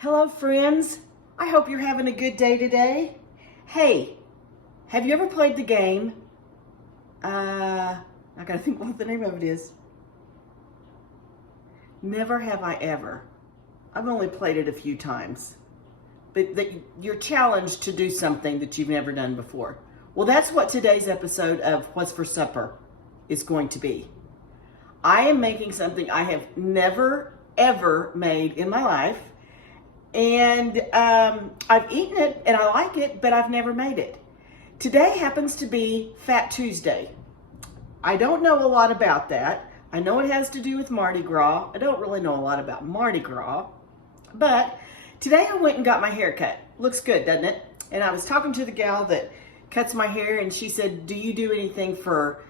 Hello friends, I hope you're having a good day today. Hey, have you ever played the game? I gotta think what the name of it is. Never Have I Ever. I've only played it a few times. But you're challenged to do something that you've never done before. Well, that's what today's episode of What's for Supper is going to be. I am making something I have never, ever made in my life. And I've eaten it and I like it, but I've never made it. Today happens to be Fat Tuesday. I don't know a lot about that. I know it has to do with Mardi Gras. I don't really know a lot about Mardi Gras, but today I went and got my hair cut. Looks good, doesn't it? And I was talking to the gal that cuts my hair and she said, do you do anything for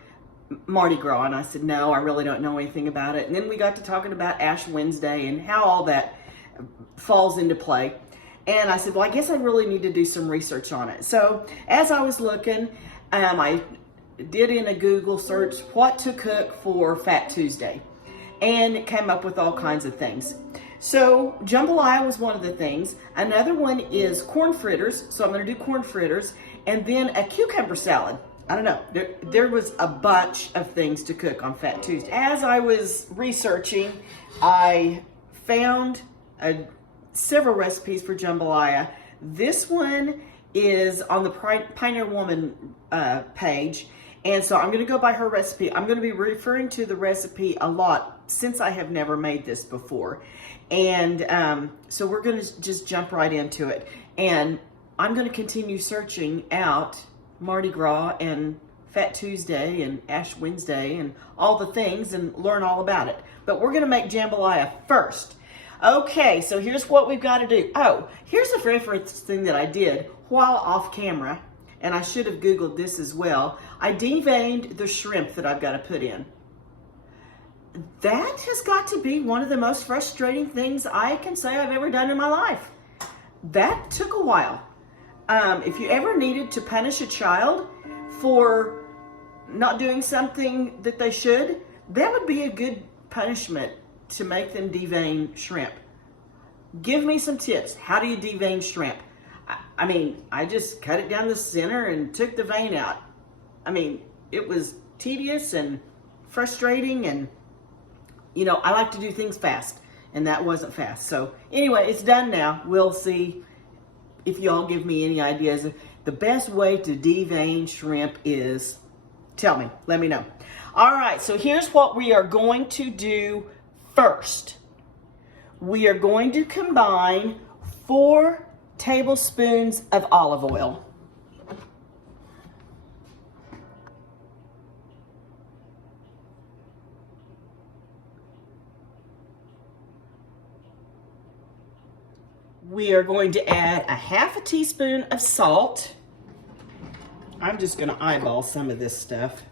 Mardi Gras? And I said, no, I really don't know anything about it. And then we got to talking about Ash Wednesday and how all that falls into play. And I said, well, I guess I really need to do some research on it. So as I was looking, I did in a Google search what to cook for Fat Tuesday, and it came up with all kinds of things. So jambalaya was one of the things. Another one is corn fritters. So I'm going to do corn fritters, and then a cucumber salad. I don't know. There was a bunch of things to cook on Fat Tuesday. As I was researching, I found several recipes for jambalaya. This one is on the Pioneer Woman page, and so I'm going to go by her recipe. I'm going to be referring to the recipe a lot since I have never made this before, and so we're going to just jump right into it. And I'm going to continue searching out Mardi Gras and Fat Tuesday and Ash Wednesday and all the things and learn all about it. But we're going to make jambalaya first. Okay, so here's what we've got to do. Oh, here's a very first thing that I did while off camera, and I should have Googled this as well. I deveined the shrimp that I've got to put in. That has got to be one of the most frustrating things I can say I've ever done in my life. That took a while. If you ever needed to punish a child for not doing something that they should, that would be a good punishment, to make them devein shrimp. Give me some tips. How do you devein shrimp? I mean, I just cut it down the center and took the vein out. I mean, it was tedious and frustrating, and you know, I like to do things fast, and that wasn't fast. So anyway, it's done now. We'll see if y'all give me any ideas. The best way to devein shrimp is, tell me, let me know. All right, so here's what we are going to do first. We are going to combine 4 tablespoons of olive oil. We are going to add a ½ teaspoon of salt. I'm just going to eyeball some of this stuff.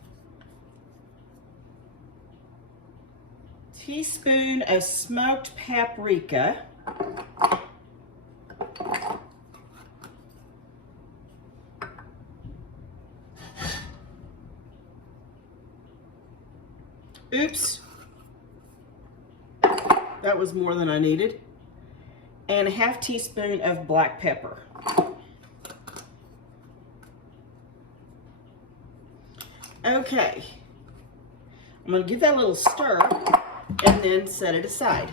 Teaspoon of smoked paprika. Oops. That was more than I needed. And a ½ teaspoon of black pepper. Okay. I'm going to give that a little stir and then set it aside.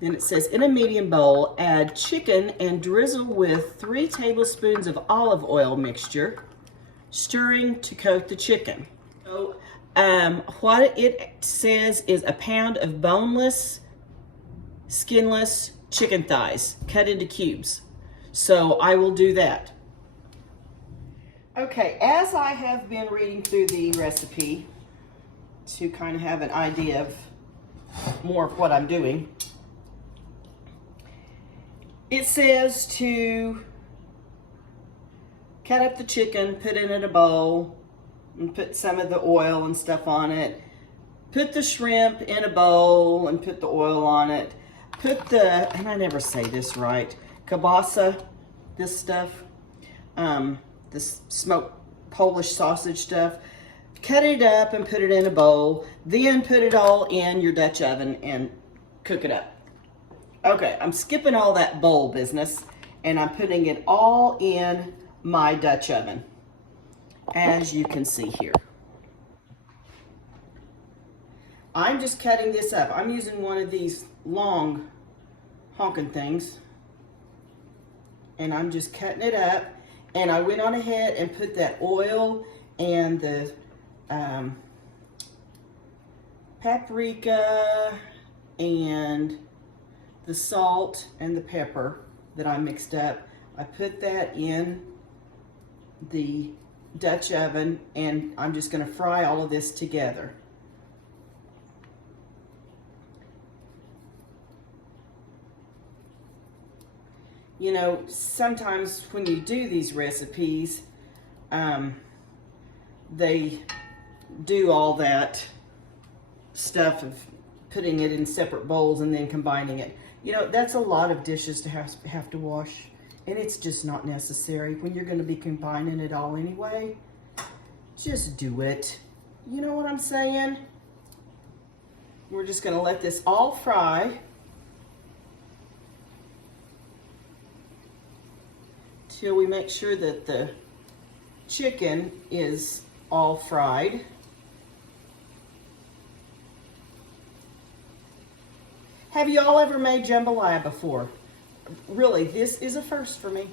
Then it says, in a medium bowl, add chicken and drizzle with 3 tablespoons of olive oil mixture, stirring to coat the chicken. So, what it says is a pound of boneless, skinless chicken thighs cut into cubes. So I will do that. Okay, as I have been reading through the recipe to kind of have an idea of more of what I'm doing, it says to cut up the chicken, put it in a bowl, and put some of the oil and stuff on it. Put the shrimp in a bowl and put the oil on it. Put the, and I never say this right, kielbasa, this stuff, this smoked Polish sausage stuff. Cut it up and put it in a bowl. Then put it all in your Dutch oven and cook it up. Okay, I'm skipping all that bowl business and I'm putting it all in my Dutch oven, as you can see here. I'm just cutting this up. I'm using one of these long honking things, and I'm just cutting it up. And I went on ahead and put that oil and the paprika and the salt and the pepper that I mixed up. I put that in the Dutch oven, and I'm just going to fry all of this together. You know, sometimes when you do these recipes, they do all that stuff of putting it in separate bowls and then combining it. You know, that's a lot of dishes to have to wash, and it's just not necessary when you're going to be combining it all anyway. Just do it. You know what I'm saying? We're just going to let this all fry till we make sure that the chicken is all fried. Have you all ever made jambalaya before? Really, this is a first for me.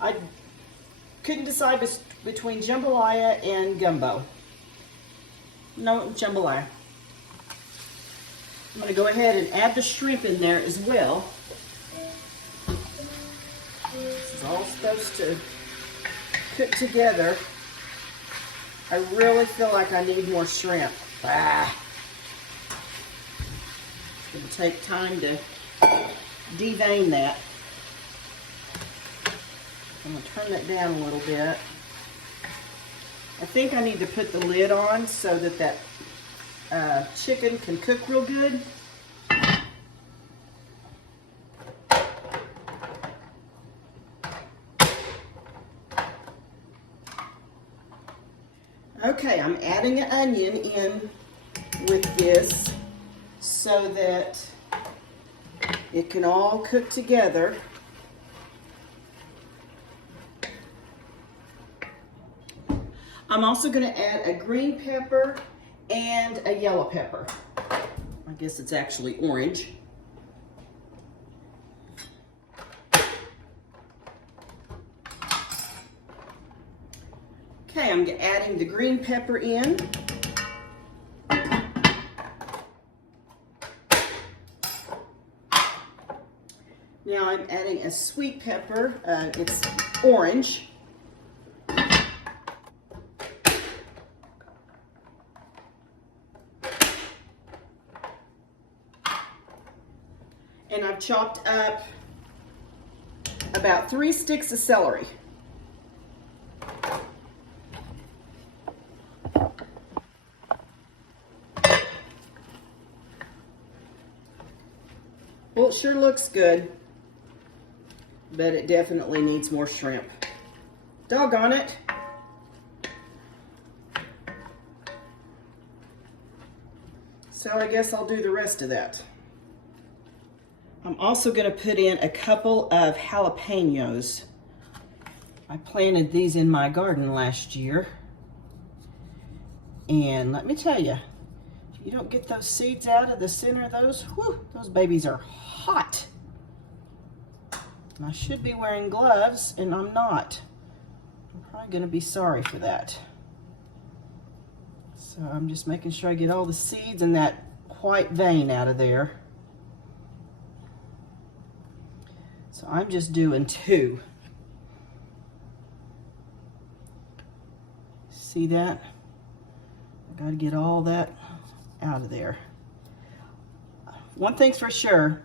I couldn't decide between jambalaya and gumbo. No, jambalaya. I'm going to go ahead and add the shrimp in there as well. This is all supposed to cook together. I really feel like I need more shrimp. It's going to take time to devein that. I'm going to turn that down a little bit. I think I need to put the lid on so that chicken can cook real good. Okay, I'm adding an onion in with this so that it can all cook together. I'm also going to add a green pepper and a yellow pepper. I guess it's actually orange. Okay, I'm adding the green pepper in. Now I'm adding a sweet pepper. It's orange. And I've chopped up about 3 sticks of celery. Well, it sure looks good, but it definitely needs more shrimp. Doggone it. So I guess I'll do the rest of that. I'm also going to put in a couple of jalapenos. I planted these in my garden last year. And let me tell you, if you don't get those seeds out of the center of those, whew, those babies are hot. And I should be wearing gloves, and I'm not. I'm probably going to be sorry for that. So I'm just making sure I get all the seeds and that white vein out of there. So I'm just doing 2. See that? I got to get all that out of there. One thing's for sure,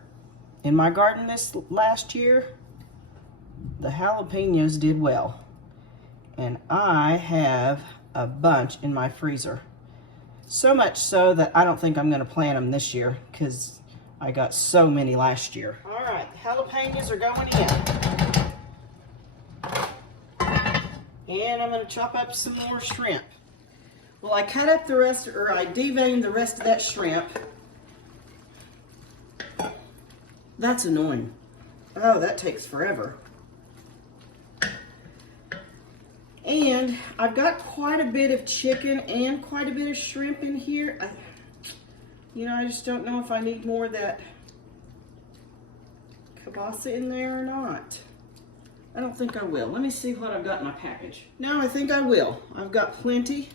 in my garden this last year, the jalapenos did well. And I have a bunch in my freezer. So much so that I don't think I'm going to plant them this year because I got so many last year. All right, the jalapenos are going in. And I'm going to chop up some more shrimp. Well, I cut up the rest, or I deveined the rest of that shrimp. That's annoying. Oh, that takes forever. And I've got quite a bit of chicken and quite a bit of shrimp in here. I just don't know if I need more of that kielbasa in there or not. I don't think I will. Let me see what I've got in my package. No, I think I will. I've got plenty.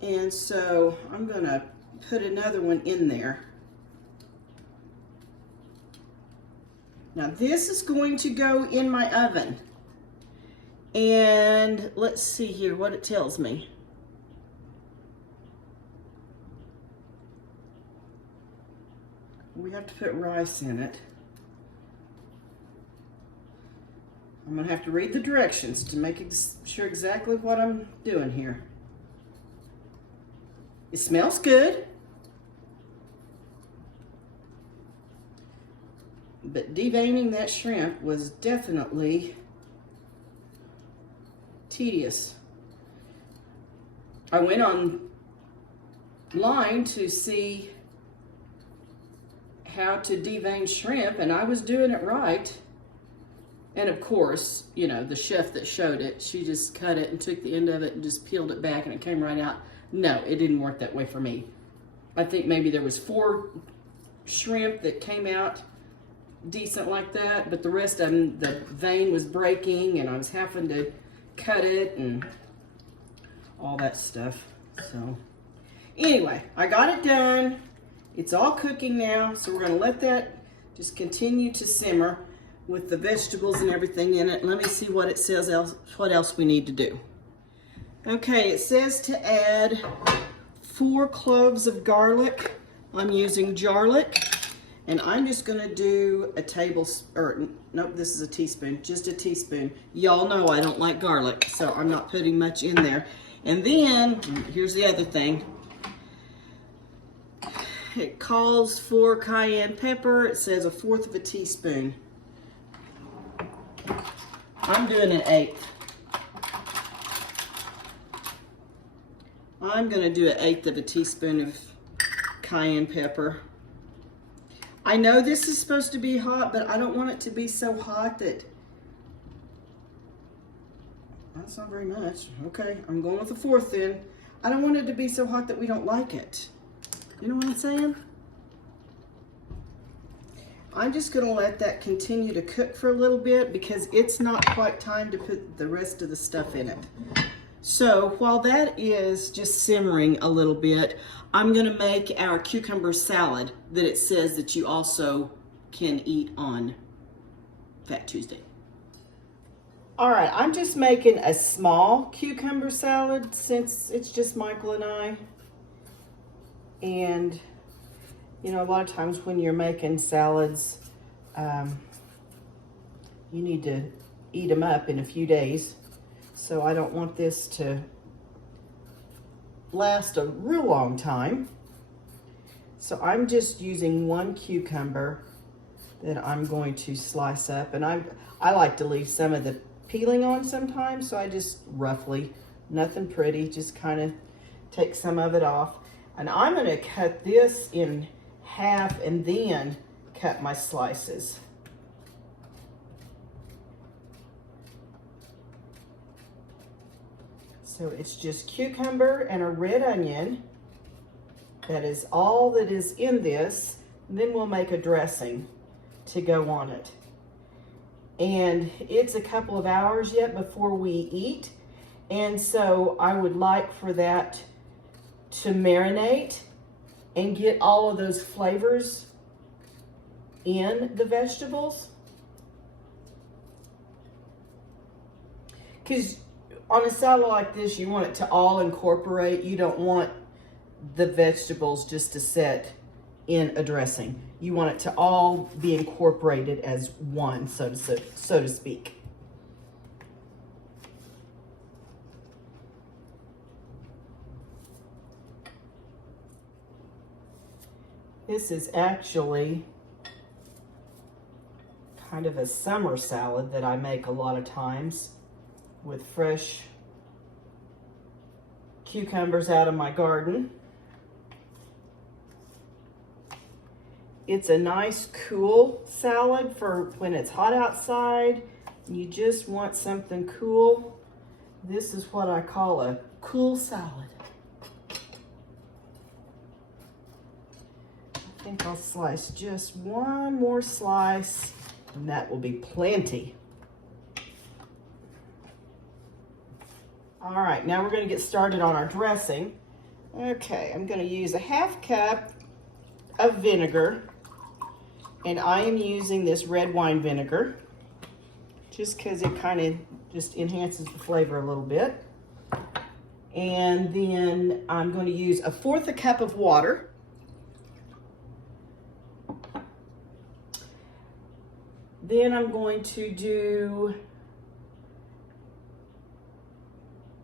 And so I'm gonna put another one in there. Now this is going to go in my oven. And let's see here what it tells me. We have to put rice in it. I'm gonna have to read the directions to make sure exactly what I'm doing here. It smells good. But deveining that shrimp was definitely tedious. I went online to see how to devein shrimp, and I was doing it right. And of course, the chef that showed it, she just cut it and took the end of it and just peeled it back and it came right out. No, it didn't work that way for me. I think maybe there was 4 shrimp that came out decent like that, but the rest of them, the vein was breaking and I was having to cut it and all that stuff. So anyway, I got it done. It's all cooking now, so we're gonna let that just continue to simmer with the vegetables and everything in it. Let me see what it says what else we need to do. Okay, it says to add 4 cloves of garlic. I'm using garlic, and I'm just gonna do a nope, this is a teaspoon, just a teaspoon. Y'all know I don't like garlic, so I'm not putting much in there. And then, here's the other thing. It calls for cayenne pepper. It says 1/4 of a teaspoon. I'm doing an 1/8. I'm gonna do an 1/8 of a teaspoon of cayenne pepper. I know this is supposed to be hot, but I don't want it to be so hot that, that's not very much. Okay, I'm going with 1/4 then. I don't want it to be so hot that we don't like it. You know what I'm saying? I'm just gonna let that continue to cook for a little bit because it's not quite time to put the rest of the stuff in it. So while that is just simmering a little bit, I'm gonna make our cucumber salad that it says that you also can eat on Fat Tuesday. All right, I'm just making a small cucumber salad since it's just Michael and I. And a lot of times when you're making salads, you need to eat them up in a few days. So I don't want this to last a real long time. So I'm just using 1 cucumber that I'm going to slice up. And I like to leave some of the peeling on sometimes, so I just roughly, nothing pretty, just kind of take some of it off. And I'm gonna cut this in half and then cut my slices. So it's just cucumber and a red onion. That is all that is in this. And then we'll make a dressing to go on it. And it's a couple of hours yet before we eat. And so I would like for that to marinate and get all of those flavors in the vegetables. Because on a salad like this, you want it to all incorporate. You don't want the vegetables just to sit in a dressing. You want it to all be incorporated as one, so to speak. This is actually kind of a summer salad that I make a lot of times with fresh cucumbers out of my garden. It's a nice cool salad for when it's hot outside. You just want something cool. This is what I call a cool salad. I think I'll slice just one more slice, and that will be plenty. All right, now we're going to get started on our dressing. Okay, I'm going to use a 1/2 cup of vinegar, and I am using this red wine vinegar just because it kind of just enhances the flavor a little bit. And then I'm going to use 1/4 cup of water. Then I'm going to do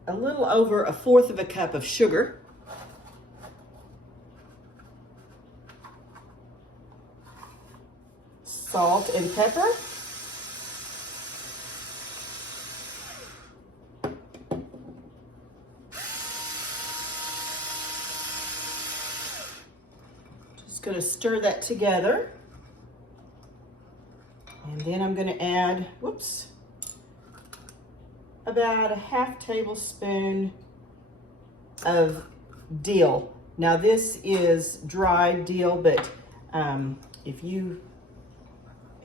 a little over 1/4 cup of sugar. Salt and pepper. Just going to stir that together. And then I'm going to add, about a 1/2 tablespoon of dill. Now this is dried dill, but if you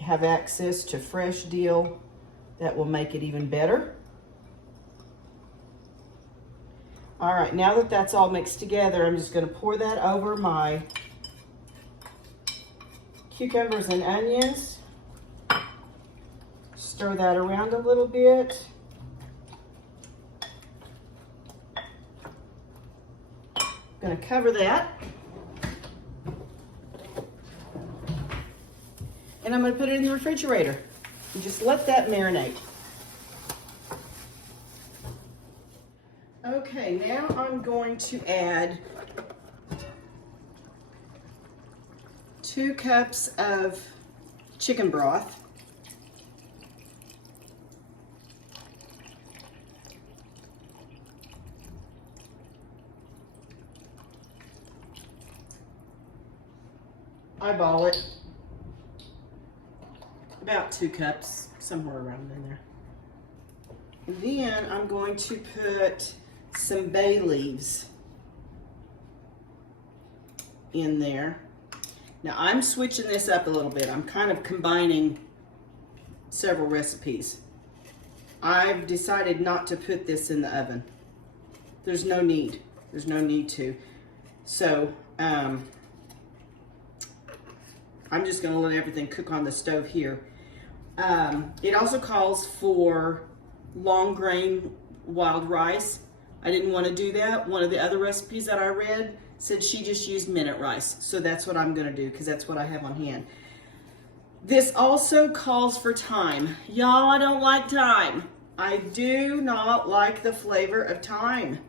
have access to fresh dill, that will make it even better. All right, now that that's all mixed together, I'm just going to pour that over my cucumbers and onions. Stir that around a little bit. Going to cover that. And I'm going to put it in the refrigerator and just let that marinate. Okay, now I'm going to add 2 cups of chicken broth. Eyeball it. About 2 cups, somewhere around in there. Then I'm going to put some bay leaves in there. Now I'm switching this up a little bit. I'm kind of combining several recipes. I've decided not to put this in the oven. There's no need. There's no need to. So, I'm just going to let everything cook on the stove here. It also calls for long grain wild rice. I didn't want to do that. One of the other recipes that I read said she just used minute rice. So that's what I'm going to do because that's what I have on hand. This also calls for thyme. Y'all, I don't like thyme. I do not like the flavor of thyme.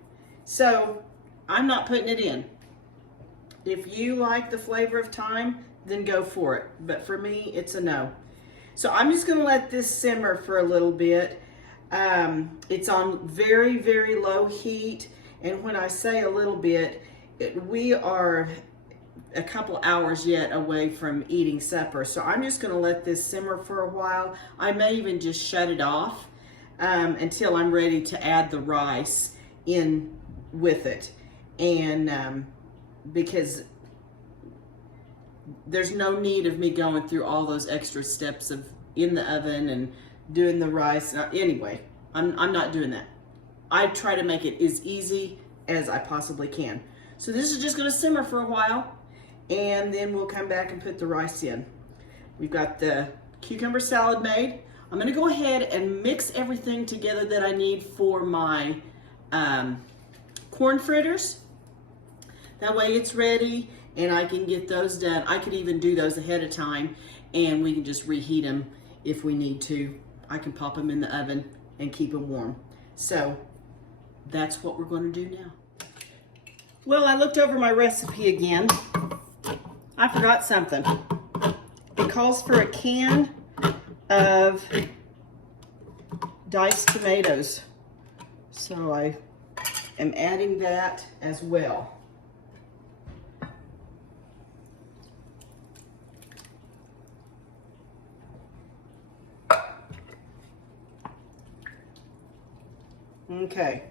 So I'm not putting it in. If you like the flavor of thyme, then go for it. But for me, it's a no. So I'm just gonna let this simmer for a little bit. It's on very, very low heat. And when I say a little bit, we are a couple hours yet away from eating supper. So I'm just gonna let this simmer for a while. I may even just shut it off until I'm ready to add the rice in with it. And because there's no need of me going through all those extra steps of in the oven and doing the rice. Anyway, I'm not doing that. I try to make it as easy as I possibly can. So this is just gonna simmer for a while and then we'll come back and put the rice in. We've got the cucumber salad made. I'm gonna go ahead and mix everything together that I need for my corn fritters. That way it's ready and I can get those done. I could even do those ahead of time and we can just reheat them if we need to. I can pop them in the oven and keep them warm. So that's what we're going to do now. Well, I looked over my recipe again. I forgot something. It calls for a can of diced tomatoes. So I am adding that as well. Okay.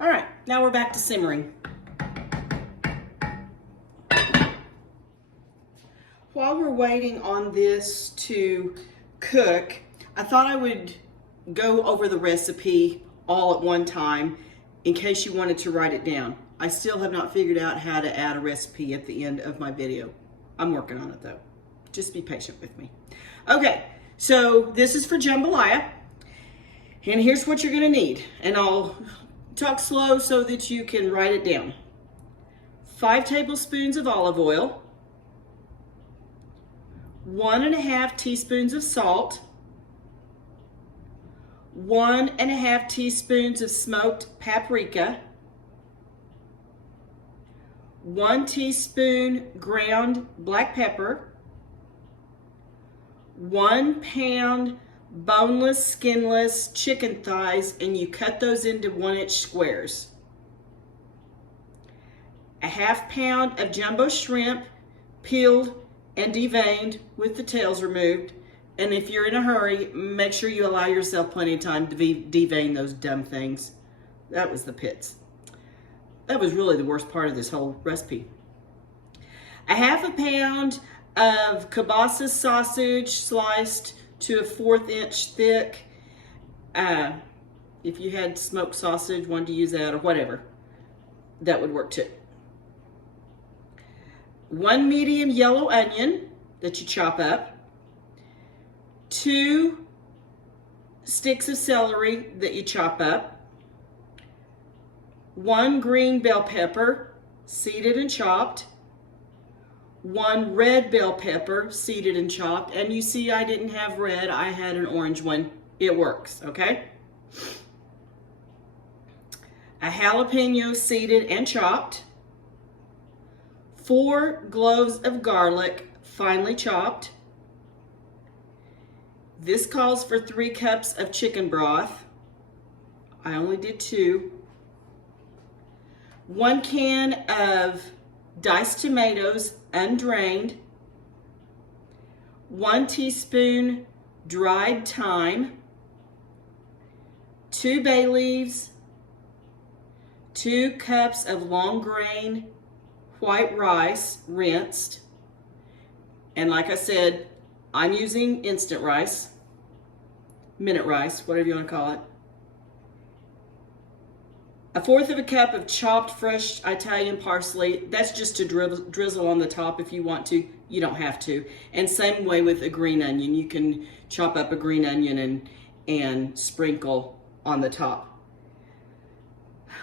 All right, now we're back to simmering. While we're waiting on this to cook, I thought I would go over the recipe all at one time in case you wanted to write it down. I still have not figured out how to add a recipe at the end of my video. I'm working on it though. Just be patient with me. Okay, so this is for jambalaya. And here's what you're gonna need. And I'll talk slow so that you can write it down. 5 tablespoons of olive oil, 1.5 teaspoons of salt, 1.5 teaspoons of smoked paprika, 1 teaspoon ground black pepper, 1 pound boneless, skinless chicken thighs, and you cut those into 1-inch squares. A 1/2 pound of jumbo shrimp, peeled and deveined with the tails removed. And if you're in a hurry, make sure you allow yourself plenty of time to devein those dumb things. That was the pits. That was really the worst part of this whole recipe. A 1/2 pound of kielbasa sausage sliced to a 1/4 inch thick. If you had smoked sausage, wanted to use that or whatever, that would work too. 1 medium yellow onion that you chop up. 2 sticks of celery that you chop up. 1 green bell pepper, seeded and chopped. 1 red bell pepper, seeded and chopped. And you see I didn't have red, I had an orange one. It works, okay? A jalapeno, seeded and chopped. 4 cloves of garlic, finely chopped. This calls for 3 cups of chicken broth. I only did 2. 1 can of diced tomatoes, undrained. 1 teaspoon dried thyme. 2 bay leaves. 2 cups of long grain white rice, rinsed. And like I said, I'm using instant rice, minute rice, whatever you want to call it. 1/4 cup of chopped fresh Italian parsley. That's just to drizzle on the top if you want to. You don't have to. And same way with a green onion. You can chop up a green onion and sprinkle on the top.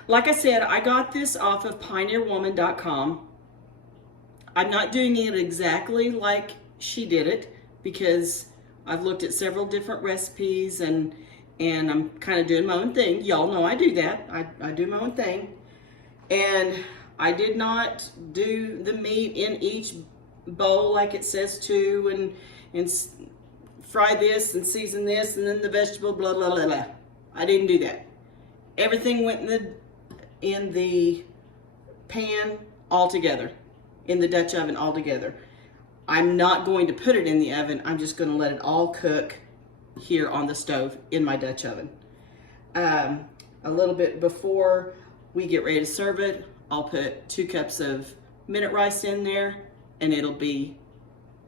Like I said, I got this off of pioneerwoman.com. I'm not doing it exactly like she did it because I've looked at several different recipes and I'm kind of doing my own thing. Y'all know I do that. I do my own thing. And I did not do the meat in each bowl like it says to and fry this and season this and then the vegetable, blah, blah, blah, blah. I didn't do that. Everything went in the pan all together, in the Dutch oven all together. I'm not going to put it in the oven. I'm just going to let it all cook here on the stove in my Dutch oven. A little bit before we get ready to serve it, I'll put 2 cups of minute rice in there and it'll be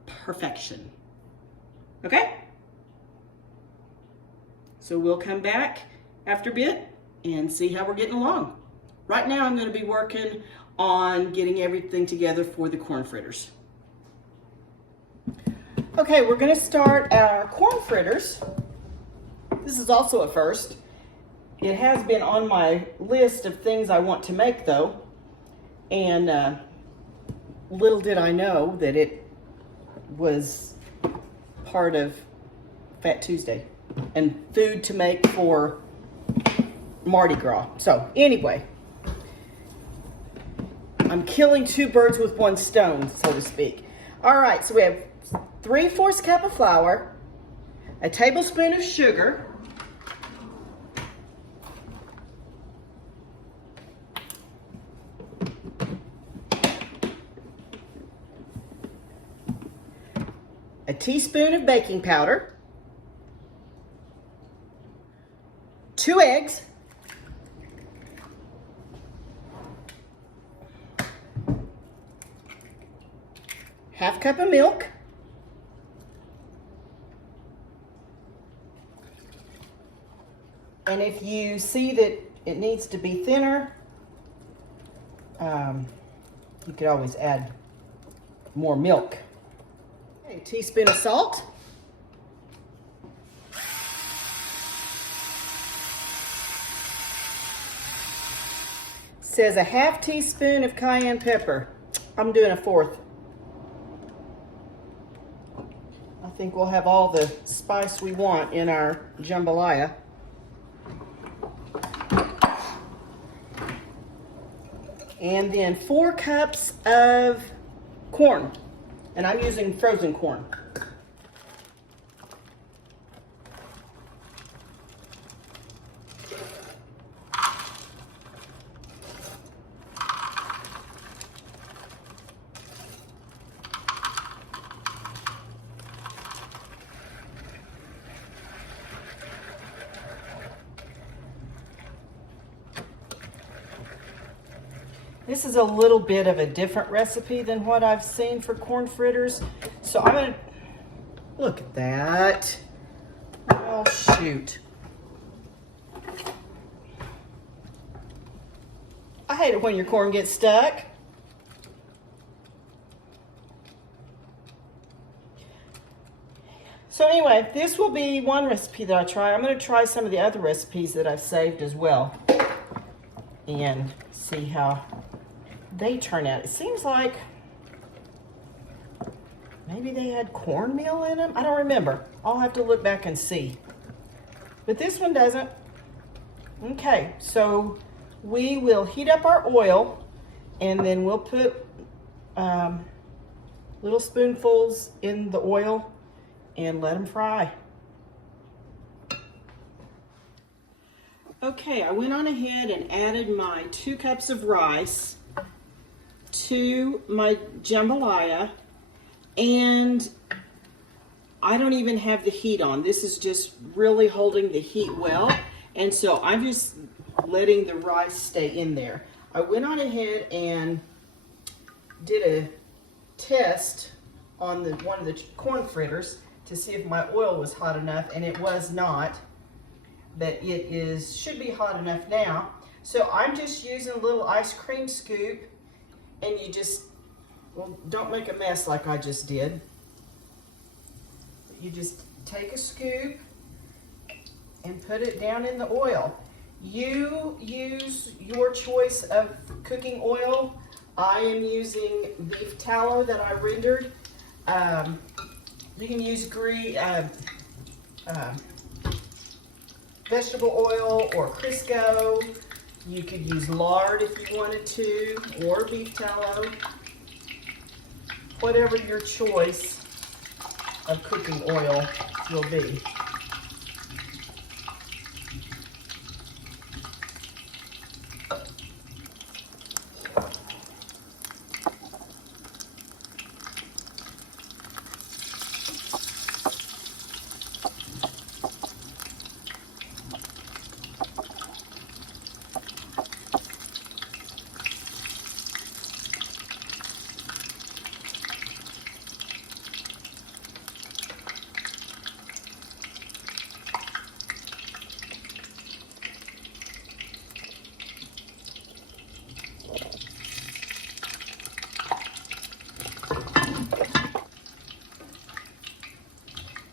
perfection. Okay? So we'll come back after a bit and see how we're getting along. Right now I'm going to be working on getting everything together for the corn fritters. Okay, we're going to start our corn fritters. This is also a first. It has been on my list of things I want to make though, and little did I know that it was part of Fat Tuesday and food to make for Mardi Gras. So anyway, I'm killing 2 birds with 1 stone, so to speak. All right, so we have 3/4 cup of flour, a tablespoon of sugar, a teaspoon of baking powder, 2 eggs, half cup of milk, and if you see that it needs to be thinner, you could always add more milk. A teaspoon of salt. Says a half teaspoon of cayenne pepper. I'm doing a 1/4. I think we'll have all the spice we want in our jambalaya. And then 4 cups of corn. And I'm using frozen corn. This is a little bit of a different recipe than what I've seen for corn fritters. So I'm gonna, look at that. Oh shoot. I hate it when your corn gets stuck. So anyway, this will be one recipe that I try. I'm gonna try some of the other recipes that I've saved as well and see how they turn out. It seems like maybe they had cornmeal in them. I don't remember. I'll have to look back and see. But this one doesn't. Okay, so we will heat up our oil and then we'll put little spoonfuls in the oil and let them fry. Okay, I went on ahead and added my 2 cups of rice to my jambalaya, and I don't even have the heat on. This is just really holding the heat well, and so I'm just letting the rice stay in there. I went on ahead and did a test on one of the corn fritters to see if my oil was hot enough, and it was not, but it should be hot enough now. So I'm just using a little ice cream scoop, and you just, well, don't make a mess like I just did. You just take a scoop and put it down in the oil. You use your choice of cooking oil. I am using beef tallow that I rendered. You can use vegetable oil or Crisco. You could use lard if you wanted to, or beef tallow. Whatever your choice of cooking oil will be.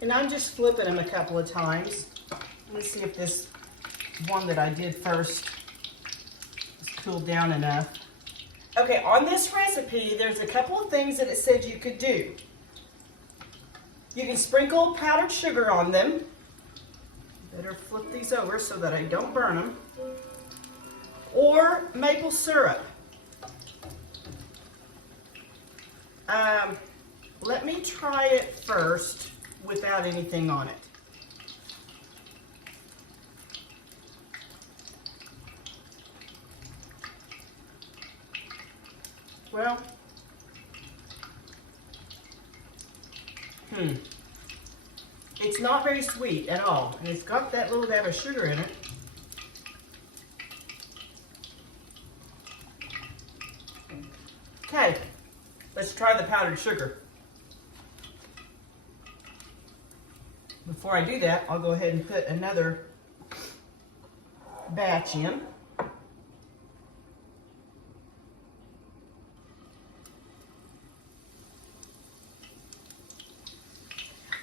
And I'm just flipping them a couple of times. Let me see if this one that I did first is cooled down enough. Okay, on this recipe, there's a couple of things that it said you could do. You can sprinkle powdered sugar on them. Better flip these over so that I don't burn them. Or maple syrup. Let me try it first without anything on it. Well, It's not very sweet at all. And it's got that little dab of sugar in it. Okay, let's try the powdered sugar. Before I do that, I'll go ahead and put another batch in.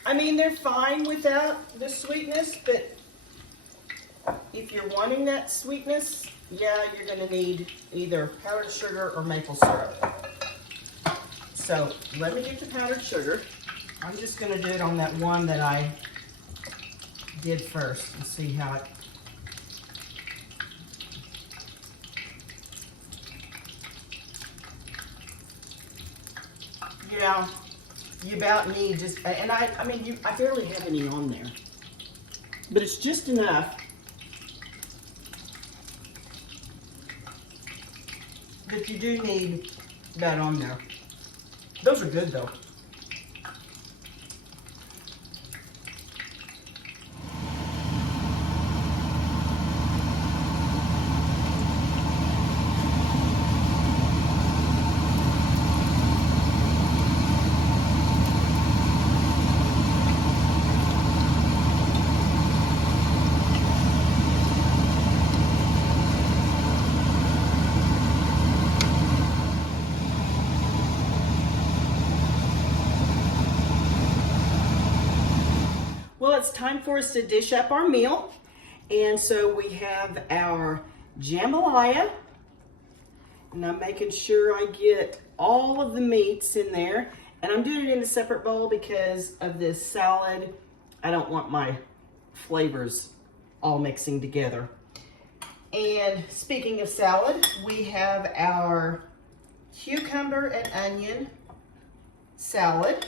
I mean, they're fine without the sweetness, but if you're wanting that sweetness, yeah, you're going to need either powdered sugar or maple syrup. So let me get the powdered sugar. I'm just going to do it on that one that I did first and see how it. Yeah, you about need just, and I mean, I barely have any on there, but it's just enough that you do need that on there. Those are good though. Well, it's time for us to dish up our meal. And so we have our jambalaya. And I'm making sure I get all of the meats in there. And I'm doing it in a separate bowl because of this salad. I don't want my flavors all mixing together. And speaking of salad, we have our cucumber and onion salad.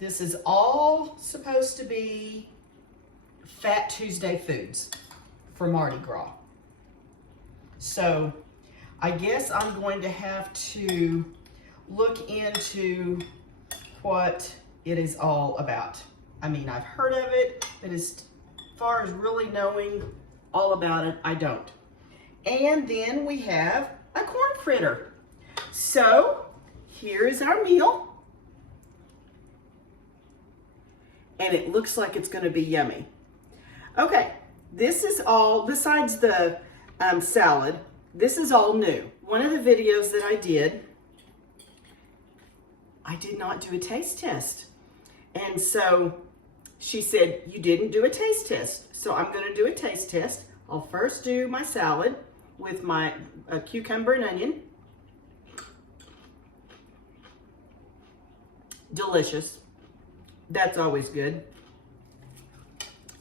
This is all supposed to be Fat Tuesday foods for Mardi Gras. So I guess I'm going to have to look into what it is all about. I mean, I've heard of it, but as far as really knowing all about it, I don't. And then we have a corn fritter. So here is our meal. And it looks like it's going to be yummy. Okay, this is all, besides the salad, this is all new. One of the videos that I did not do a taste test. And so she said, you didn't do a taste test. So I'm going to do a taste test. I'll first do my salad with my cucumber and onion. Delicious. That's always good.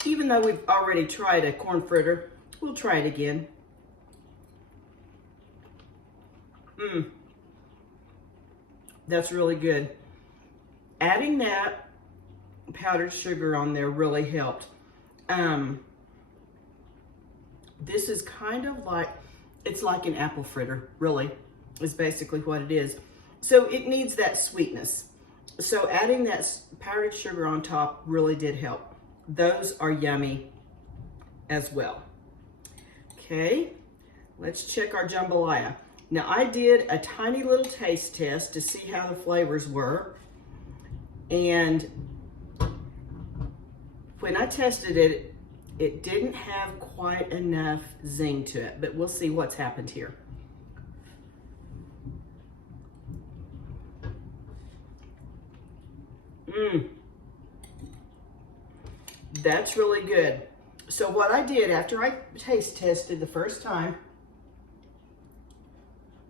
Even though we've already tried a corn fritter, we'll try it again. That's really good. Adding that powdered sugar on there really helped. This is kind of like, it's like an apple fritter, really, is basically what it is. So it needs that sweetness. So adding that powdered sugar on top really did help. Those are yummy as well. Okay, let's check our jambalaya. Now I did a tiny little taste test to see how the flavors were. And when I tested it, it didn't have quite enough zing to it, but we'll see what's happened here. That's really good. So what I did after I taste tested the first time,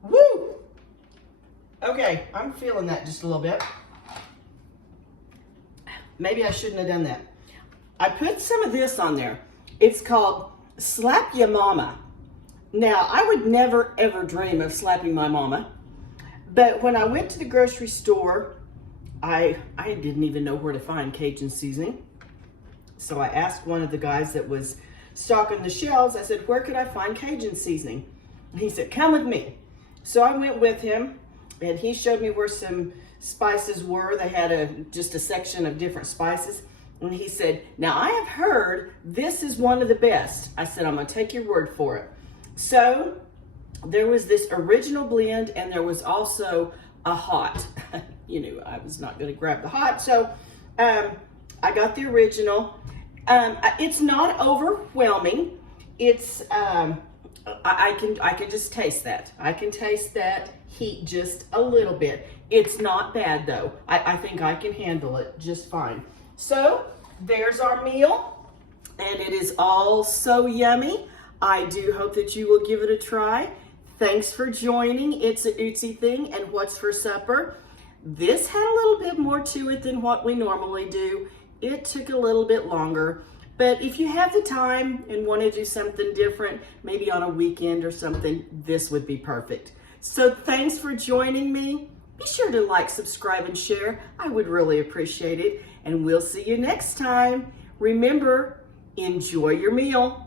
woo! Okay, I'm feeling that just a little bit. Maybe I shouldn't have done that. I put some of this on there. It's called Slap Ya Mama. Now, I would never ever dream of slapping my mama, but when I went to the grocery store, I didn't even know where to find Cajun seasoning. So I asked one of the guys that was stocking the shelves, I said, where could I find Cajun seasoning? And he said, come with me. So I went with him, and he showed me where some spices were. They had just a section of different spices. And he said, now I have heard this is one of the best. I said, I'm gonna take your word for it. So there was this original blend, and there was also a hot. You knew I was not gonna grab the hot. So I got the original. It's not overwhelming. It's, I can just taste that. I can taste that heat just a little bit. It's not bad though. I think I can handle it just fine. So there's our meal, and it is all so yummy. I do hope that you will give it a try. Thanks for joining It's a Ootsy Thing and What's for Supper. This had a little bit more to it than what we normally do. It took a little bit longer, but if you have the time and want to do something different, maybe on a weekend or something, this would be perfect. So thanks for joining me. Be sure to like, subscribe, and share. I would really appreciate it. And we'll see you next time. Remember, enjoy your meal.